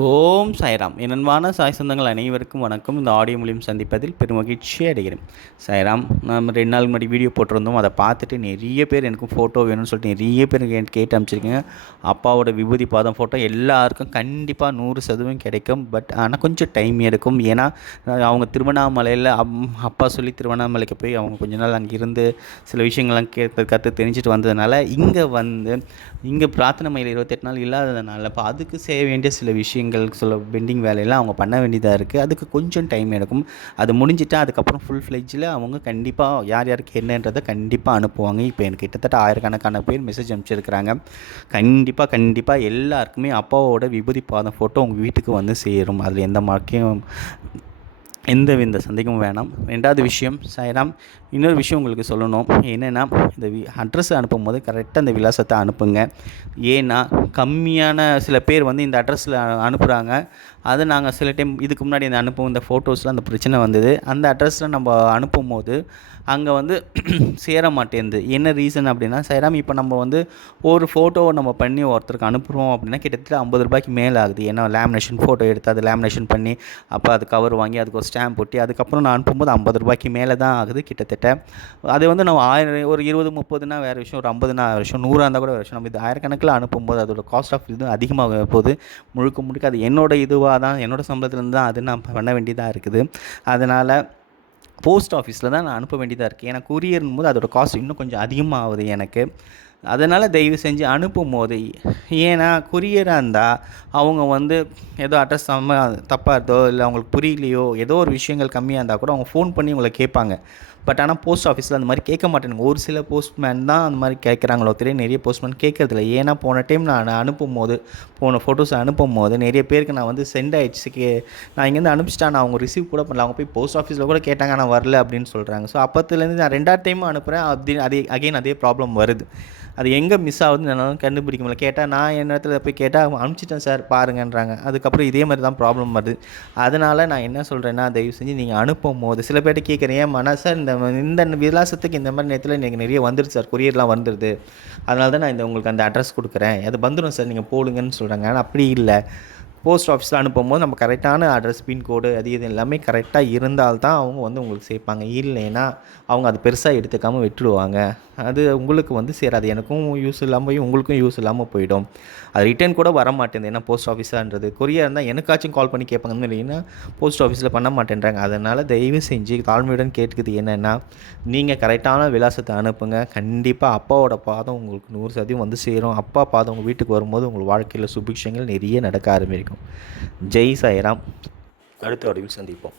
ஓம் சாய்ராம். என் அன்பான சாய் சொந்தங்கள் அனைவருக்கும் வணக்கம். இந்த ஆடியோ மூலியம் சந்திப்பதில் பெருமகிழ்ச்சி அடைகிறேன். சாய்ராம், நம்ம 2 நாள் முன்னாடி வீடியோ போட்டிருந்தோம். அதை பார்த்துட்டு நிறைய பேர் எனக்கு ஃபோட்டோ வேணும்னு சொல்லிட்டு நிறைய பேர் கேட்டு அனுப்பிச்சிருக்கீங்க. அப்பாவோட விபூதி பாதம் ஃபோட்டோ எல்லாருக்கும் கண்டிப்பாக 100% கிடைக்கும். பட் ஆனால் கொஞ்சம் டைம் எடுக்கும். ஏன்னா அவங்க திருவண்ணாமலையில் அப்பா சொல்லி திருவண்ணாமலைக்கு போய் அவங்க கொஞ்ச நாள் அங்கே இருந்து சில விஷயங்கள்லாம் கற்று தெரிஞ்சுட்டு வந்ததுனால இங்கே பிரார்த்தனை மையில் 28 நாள் இல்லாததுனால இப்போ அதுக்கு செய்ய வேண்டிய சில விஷயங்கள் பெண்டிங் வேலையெல்லாம் அவங்க பண்ண வேண்டியதாக இருக்குது. அதுக்கு கொஞ்சம் டைம் எடுக்கும். அது முடிஞ்சிட்டா அதுக்கப்புறம் ஃபுல் ஃப்ளெஜ்ஜில் அவங்க கண்டிப்பாக யார் யாருக்கு என்னன்றதை கண்டிப்பாக அனுப்புவாங்க. இப்போ எனக்கு கிட்டத்தட்ட ஆயிரக்கணக்கான பேர் மெசேஜ் அனுப்பிச்சிருக்கிறாங்க. கண்டிப்பாக எல்லாருக்குமே அப்பாவோட விபூதி பாதம் ஃபோட்டோ உங்கள் வீட்டுக்கு வந்து சேரும். அதில் எந்த சந்தேகமும் வேணாம். 2வது விஷயம் சாய்ராம், இன்னொரு விஷயம் உங்களுக்கு சொல்லணும். என்னென்னா, இந்த அட்ரஸ் அனுப்பும்போது கரெக்டாக அந்த விலாசத்தை அனுப்புங்க. ஏன்னா கம்மியான சில பேர் இந்த அட்ரஸில் அனுப்புகிறாங்க. அது நாங்கள் சில டைம் இதுக்கு முன்னாடி இந்த ஃபோட்டோஸில் அந்த பிரச்சனை வந்தது. அந்த அட்ரஸில் நம்ம அனுப்பும்போது அங்கே சேர மாட்டேங்குது. என்ன ரீசன் அப்படின்னா, சாய்ராம், இப்போ நம்ம ஒரு ஃபோட்டோவை நம்ம பண்ணி ஒருத்தருக்கு அனுப்புகிறோம் அப்படின்னா கிட்டத்தட்ட 50 ரூபாய்க்கு மேலே ஆகுது. ஏன்னா லேமினேஷன் ஃபோட்டோ எடுத்து அது லேமினேஷன் பண்ணி அப்போ அது கவர் வாங்கி அதுக்கு ஒரு ஸ்டாம்ப் ஒட்டி அதுக்கப்புறம் நான் அனுப்பும்போது 50 ரூபாய்க்கு மேலே தான் ஆகுது கிட்டத்தட்ட. அது நம்ம 1000 ஒரு 20 30னா வேறு விஷயம், ஒரு 50னா வேறு விஷயம், 100 இருந்தால் கூட வேறு விஷயம். நம்ம இது ஆயிரக்கணக்கில் அனுப்பும்போது அதோட காஸ்ட் ஆஃப் இது அதிகமாக போகுது. முழுக்க அது என்னோட சம்பளத்துலேருந்து தான் அது நான் பண்ண வேண்டியதாக இருக்குது. அதனால் போஸ்ட் ஆஃபீஸில் தான் நான் அனுப்ப வேண்டியதாக இருக்குது. ஏன்னா கொரியர்னும் போது அதோடய காஸ்ட் இன்னும் கொஞ்சம் அதிகமாகுது எனக்கு. அதனால் தயவு செஞ்சு அனுப்பும்போது, ஏன்னா கொரியராக இருந்தால் அவங்க ஏதோ அட்ரஸ் தப்பாக இருந்தோ இல்லை அவங்களுக்கு புரியலையோ ஏதோ ஒரு விஷயங்கள் கம்மியாக இருந்தால் கூட அவங்க ஃபோன் பண்ணி உங்களை கேட்பாங்க. பட் ஆனால் போஸ்ட் ஆஃபீஸில் அந்த மாதிரி கேட்க மாட்டேனுங்க. ஒரு சில போஸ்ட்மேன் தான் அந்த மாதிரி கேட்குறாங்களோ தெரியும். நிறைய போஸ்ட்மேன் கேட்குறதில்ல. ஏன்னா போன டைம் நான் போன ஃபோட்டோஸ் அனுப்பும்போது நிறைய பேருக்கு நான் சென்ட் ஆகிடுச்சு. நான் இங்கேருந்து அனுப்பிச்சிட்டா, நான் அவங்க ரிசீவ் கூட பண்ணல. அவங்க போய் போஸ்ட் ஆஃபீஸில் கூட கேட்டாங்க, நான் வரல அப்படின்னு சொல்கிறாங்க. ஸோ அப்போத்துலேருந்து நான் 2வது டைமும் அனுப்புகிறேன். அதே ப்ராப்ளம் வருது. அது எங்கே மிஸ் ஆகுதுன்னு என்னால் கண்டுபிடிக்க முடியல. கேட்டால் நான் என் இடத்துல போய் கேட்டால் அனுப்பிச்சிட்டேன் சார் பாருங்கன்றாங்க. அதுக்கப்புறம் இதே மாதிரி தான் ப்ராப்ளம் வருது. அதனால் நான் என்ன சொல்கிறேன்னா, தயவு செஞ்சு நீங்கள் அனுப்பும்போது சில பேர்ட்ட கேட்குறேன், ஏன் சார் இந்த விலாசத்துக்கு இந்த மாதிரி நேரத்தில் எனக்கு நிறைய வந்துடுது சார், கொரியர்லாம் வந்துடுது, அதனால தான் நான் உங்களுக்கு அந்த அட்ரஸ் கொடுக்குறேன், அது வந்துடும் சார் நீங்கள் போடுங்கன்னு சொல்கிறாங்க. ஆனால் அப்படி இல்லை. போஸ்ட் ஆஃபீஸில் அனுப்பும்போது நம்ம கரெக்டான அட்ரஸ், பின்கோடு அது இது எல்லாமே கரெக்டாக இருந்தால்தான் அவங்க உங்களுக்கு சேர்ப்பாங்க. இல்லைன்னா அவங்க அது பெருசாக எடுத்துக்காமல் விட்டுடுவாங்க. அது உங்களுக்கு சேராது. எனக்கும் யூஸ் இல்லாமல் போய் உங்களுக்கும் யூஸ் இல்லாமல் போயிடும். அது ரிட்டர்ன் கூட வர மாட்டேங்குது. ஏன்னா போஸ்ட் ஆஃபீஸான்றது கொரியா இருந்தால் எனக்காச்சும் கால் பண்ணி கேட்பாங்கன்னு, இல்லைன்னா போஸ்ட் ஆஃபீஸில் பண்ண மாட்டேன்றாங்க. அதனால் தயவு செஞ்சு தாழ்மையுடன் கேட்குது என்னென்னா, நீங்கள் கரெக்டான விலாசத்தை அனுப்புங்க. கண்டிப்பாக அப்பாவோட பாதம் உங்களுக்கு 100% சேரும். அப்பா பாதம் உங்கள் வீட்டுக்கு வரும்போது உங்கள் வாழ்க்கையில் சுபிக்ஷங்கள் நிறைய நடக்க ஆரம்பிக்கும். ஜெய் சாய்ராம். அடுத்த வடிவில் சந்திப்போம்.